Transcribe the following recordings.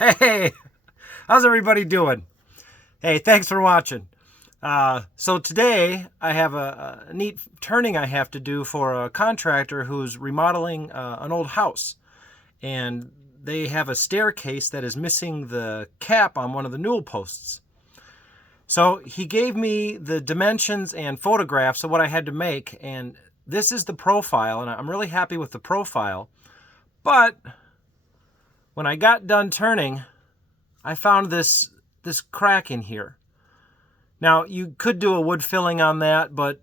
Hey, how's everybody doing? Hey, thanks for watching. So today I have a neat turning I have to do for a contractor who's remodeling an old house. And they have a staircase that is missing the cap on one of the newel posts. So he gave me the dimensions and photographs of what I had to make, and this is the profile, and I'm really happy with the profile. But when I got done turning, I found this crack in here. Now, you could do a wood filling on that, but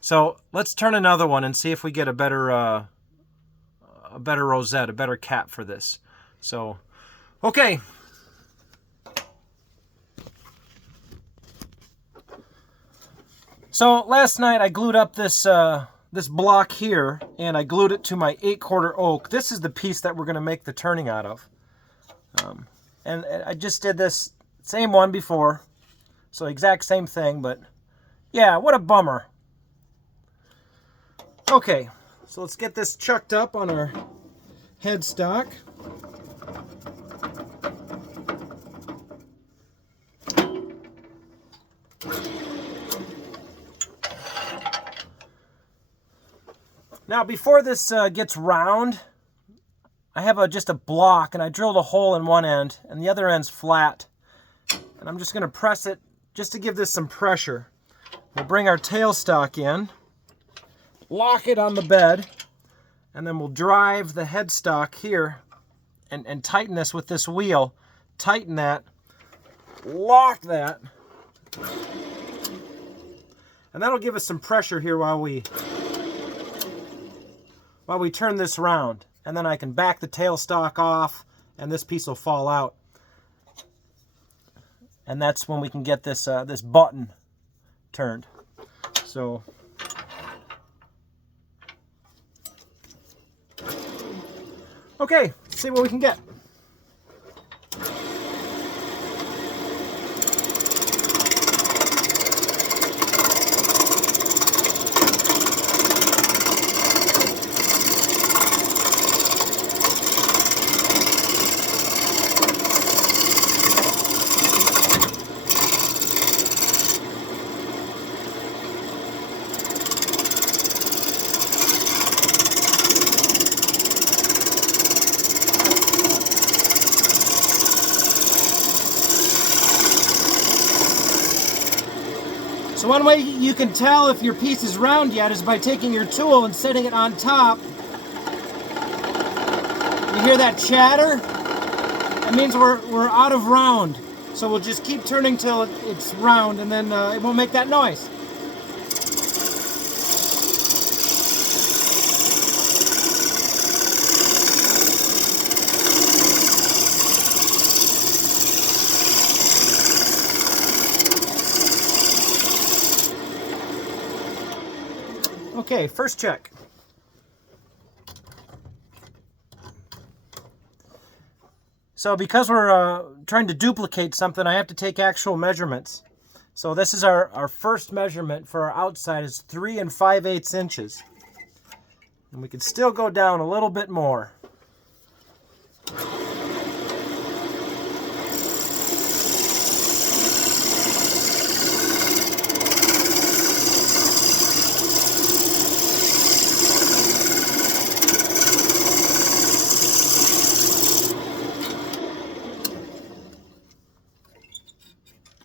So let's turn another one and see if we get a better rosette, a better cap for this. So, okay. So last night I glued up this block here, and I glued it to my 8/4 oak. This is the piece that we're going to make the turning out of. And I just did this same one before, so exact same thing, but yeah, what a bummer. Okay, so let's get this chucked up on our headstock. Now, before this gets round, I have just a block, and I drilled a hole in one end, and the other end's flat. And I'm just going to press it just to give this some pressure. We'll bring our tailstock in, lock it on the bed, and then we'll drive the headstock here and tighten this with this wheel. Tighten that, lock that, and that'll give us some pressure here while we turn this around. And then I can back the tailstock off, and this piece will fall out. And that's when we can get this this button turned. So, okay, let's see what we can get. So one way you can tell if your piece is round yet is by taking your tool and setting it on top. You hear that chatter? That means we're out of round. So we'll just keep turning till it's round, and then it won't make that noise. Okay, first check. So because we're trying to duplicate something, I have to take actual measurements. So this is our first measurement for our outside is 3 5/8 inches. And we can still go down a little bit more.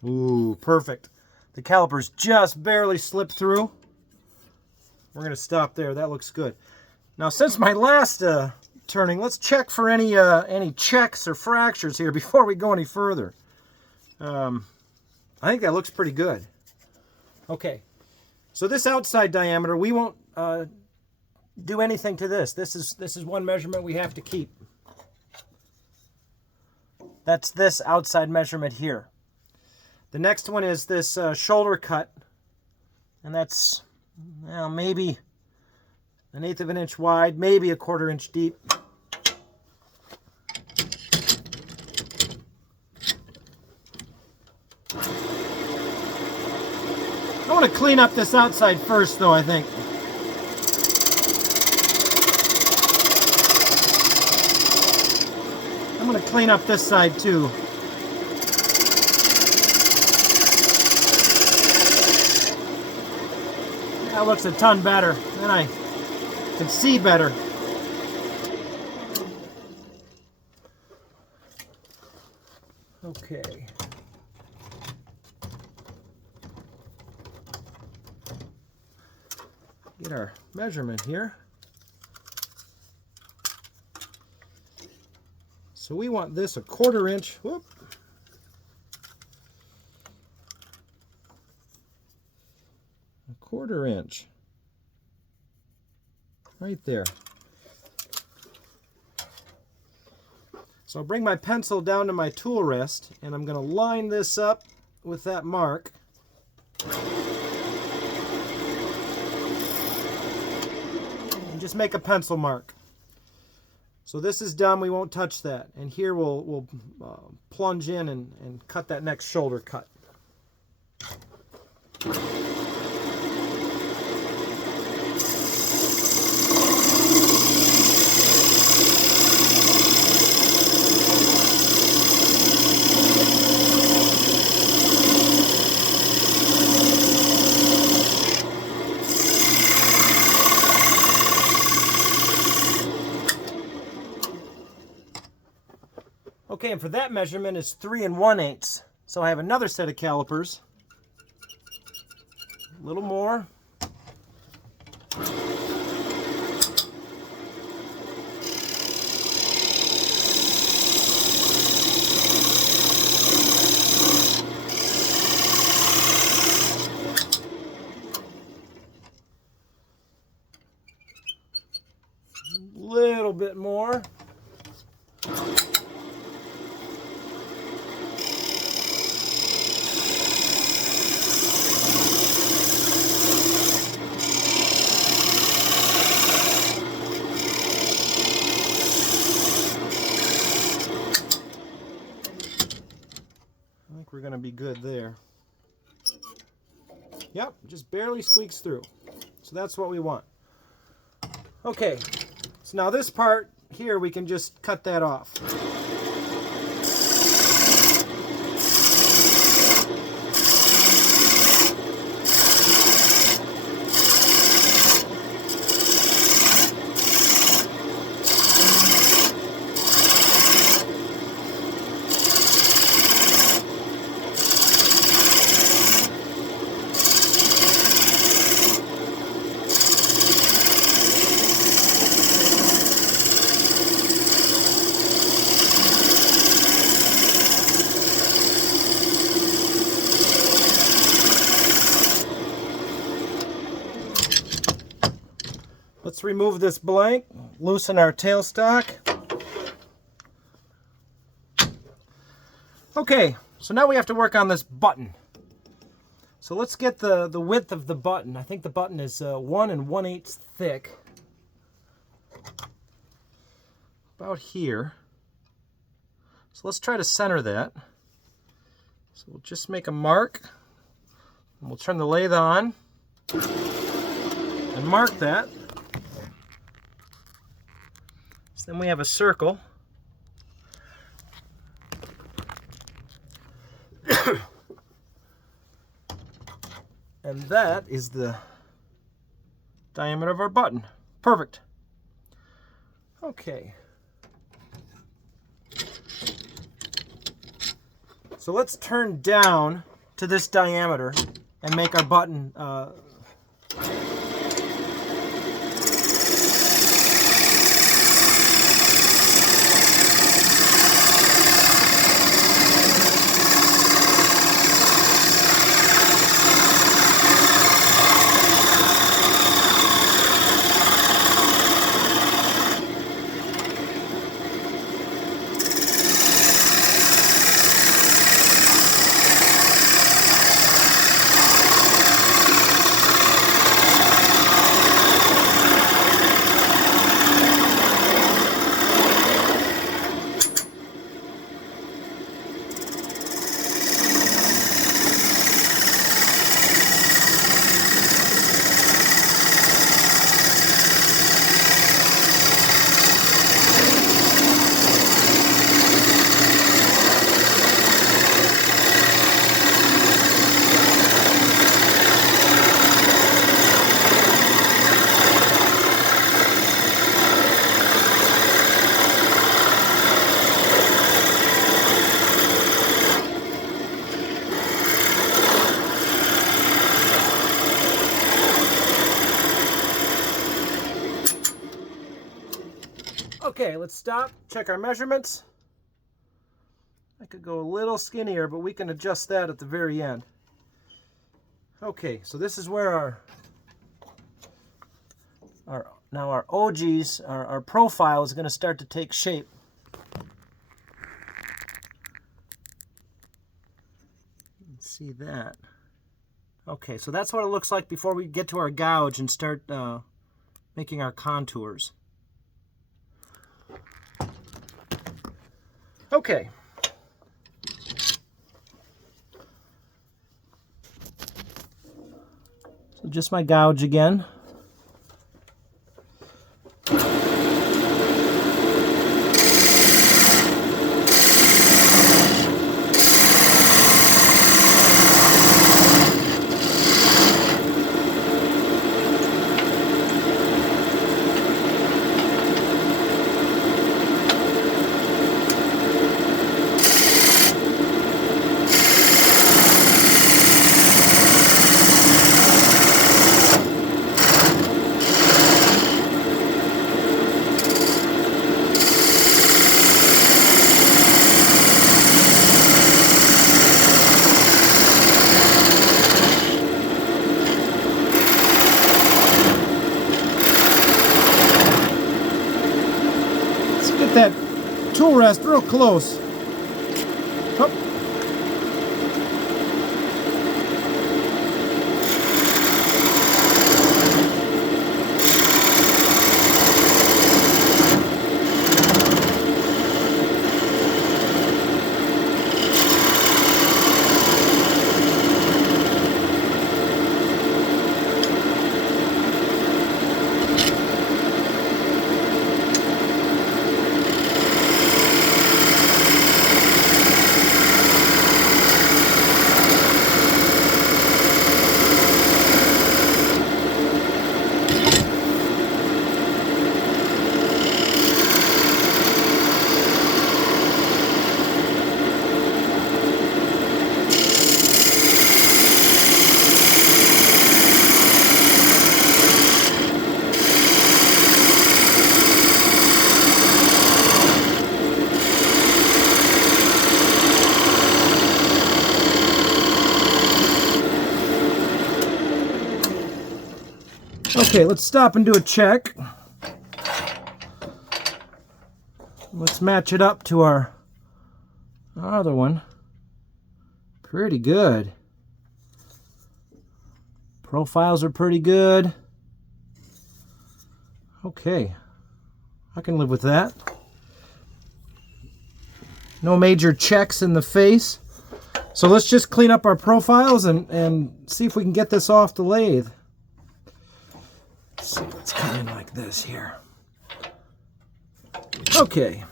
Ooh, perfect. The calipers just barely slipped through. We're going to stop there. That looks good. Now, since my last turning, let's check for any checks or fractures here before we go any further. I think that looks pretty good. Okay, so this outside diameter, we won't do anything to this. This is one measurement we have to keep. That's this outside measurement here. The next one is this shoulder cut, and that's maybe 1/8 of an inch wide, maybe 1/4 inch deep. I want to clean up this outside first, though, I think. going to clean up this side too. That looks a ton better. Then I can see better. Okay. Get our measurement here. So we want this a 1/4 inch. Whoop. A 1/4 inch. Right there. So I'll bring my pencil down to my tool rest, and I'm going to line this up with that mark. And just make a pencil mark. So this is done, we won't touch that. And here we'll plunge in and cut that next shoulder cut. Okay, and for that measurement is 3 1/8. So I have another set of calipers. A little more. A little bit more. We're going to be good there. Yep, just barely squeaks through. So that's what we want. Okay, so now this part here, we can just cut that off. Let's remove this blank, loosen our tailstock. Okay, so now we have to work on this button. So let's get the width of the button. I think the button is 1 1/8 thick. About here. So let's try to center that. So we'll just make a mark. And we'll turn the lathe on and mark that. So then we have a circle. And that is the diameter of our button. Perfect. Okay. So let's turn down to this diameter and make our button Okay, let's stop, check our measurements. I could go a little skinnier, but we can adjust that at the very end. Okay, so this is where our OGs, our profile is going to start to take shape. Let's see that. Okay, so that's what it looks like before we get to our gouge and start making our contours. Okay. So just my gouge again. Get that tool rest real close. Oh. Okay, let's stop and do a check. Let's match it up to our other one. Pretty good. Profiles are pretty good. Okay, I can live with that. No major checks in the face. So let's just clean up our profiles and see if we can get this off the lathe. So let's come in like this here. Okay.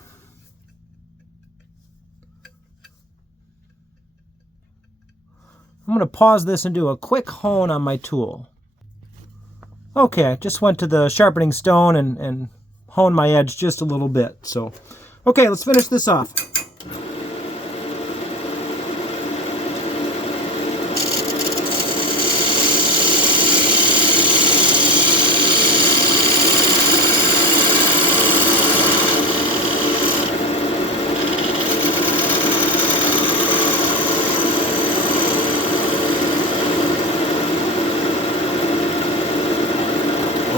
I'm going to pause this and do a quick hone on my tool. Okay, I just went to the sharpening stone and honed my edge just a little bit. So, okay, let's finish this off.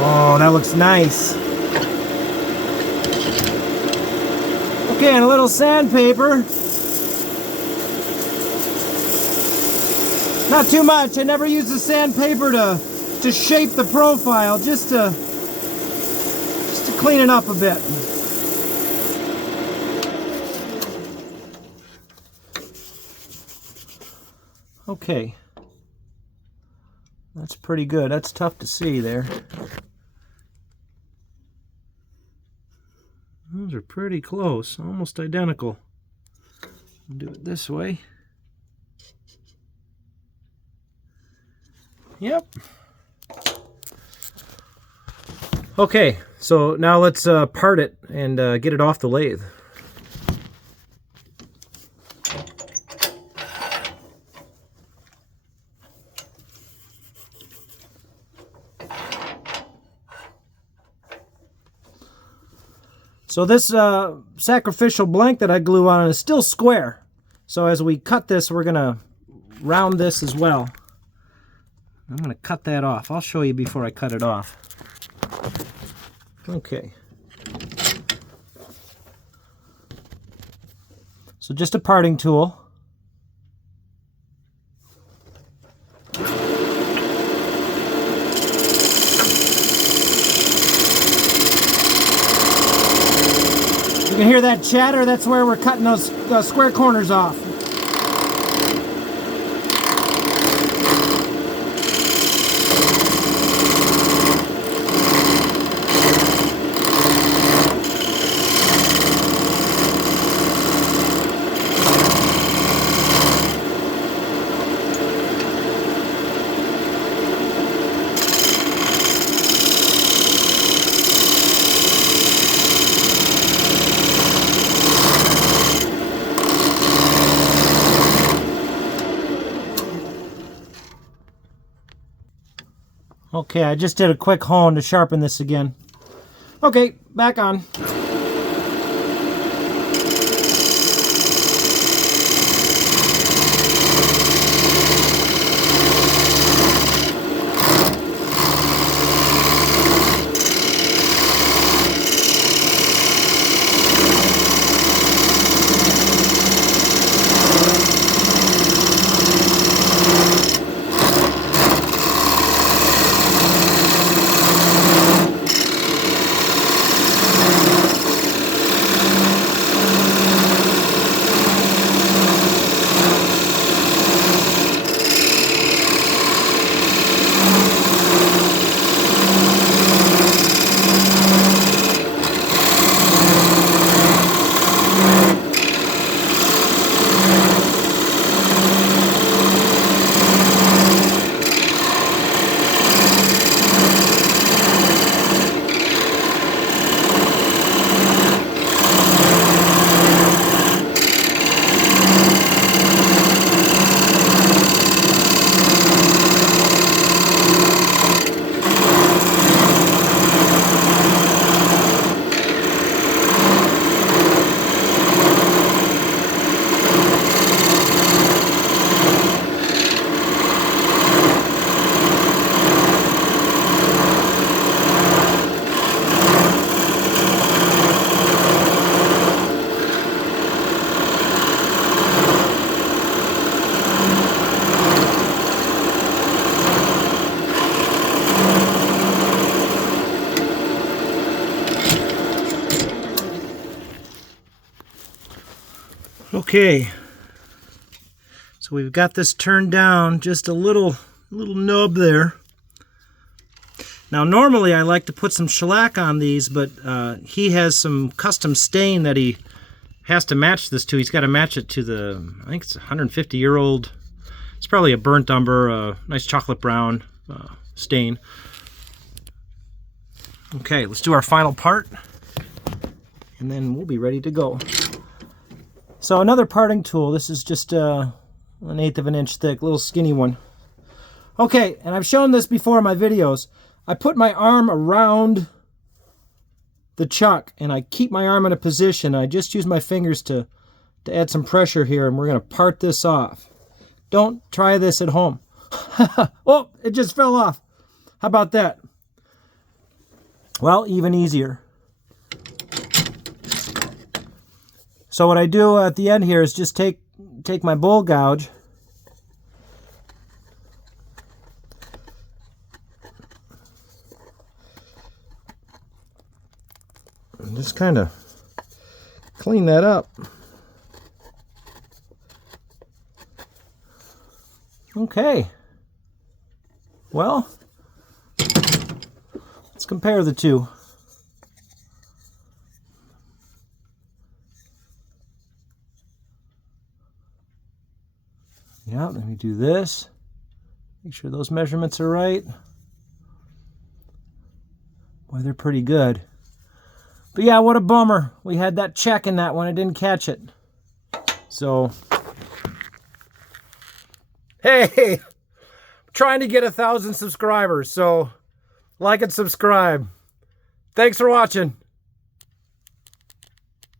Oh, that looks nice. Okay, and a little sandpaper. Not too much. I never use the sandpaper to shape the profile, just to clean it up a bit. Okay. That's pretty good. That's tough to see there. Those are pretty close, almost identical. I'll do it this way. Yep. Okay, so now let's part it and get it off the lathe. So this sacrificial blank that I glue on is still square. So as we cut this, we're going to round this as well. I'm going to cut that off. I'll show you before I cut it off. Okay. So just a parting tool. You can hear that chatter, that's where we're cutting those square corners off. Okay, I just did a quick hone to sharpen this again. Okay, back on. Okay, so we've got this turned down, just a little nub there. Now normally I like to put some shellac on these, but he has some custom stain that he has to match this to. He's got to match it to the, I think it's a 150-year-old, it's probably a burnt umber, a nice chocolate brown stain. Okay, let's do our final part, and then we'll be ready to go. So another parting tool, this is just 1/8 of an inch thick, little skinny one. Okay, and I've shown this before in my videos. I put my arm around the chuck and I keep my arm in a position. I just use my fingers to add some pressure here, and we're going to part this off. Don't try this at home. Oh, it just fell off. How about that? Well, even easier. So what I do at the end here is just take my bowl gouge and just kind of clean that up. Okay. Well, let's compare the two. Yeah, let me do this. Make sure those measurements are right. Boy, they're pretty good. But yeah, what a bummer. We had that check in that one. I didn't catch it. So, hey, I'm trying to get 1,000 subscribers. So, like and subscribe. Thanks for watching.